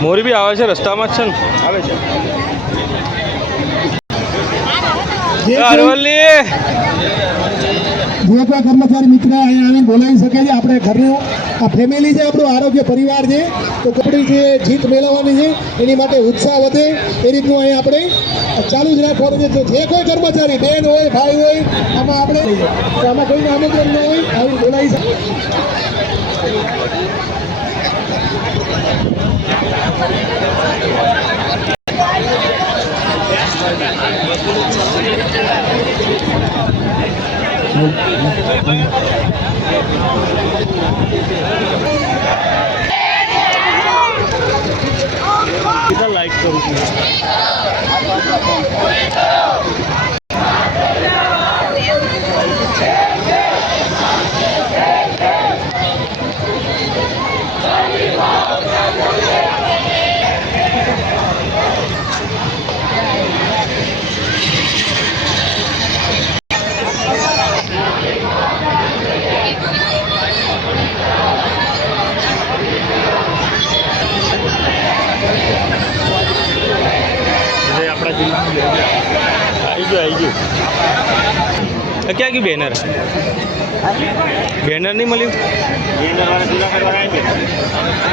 મોરી બી આવે છે રસ્તામાં જ છે ને? આવે છે. અરવલ્લી. જે કોઈ કર્મચારી મિત્ર અહીંયા આવીને બોલાવી શકે છે આપણે ઘરનું આ ફેમિલી છે, આપણું આરોગ્ય પરિવાર છે, તો કપડી જે જીત મેળવવાની છે, એની માટે ઉત્સાહ વધે. એ રીતનું અહીંયા આપણે ચાલુ જ રાખવાનું છે. જે કોઈ કર્મચારી બેન હોય, ભાઈ હોય, આમાં આપણે આમાં કોઈને આમંત્રણ ન હોય, આવું બોલાવી શકે লাইক করুন આવી ગયું આવી ગયું આ ક્યાં ગયું બેનર બેનર નહીં મળ્યું બેનર વાળા જિલ્લા કરવા આવી ગયા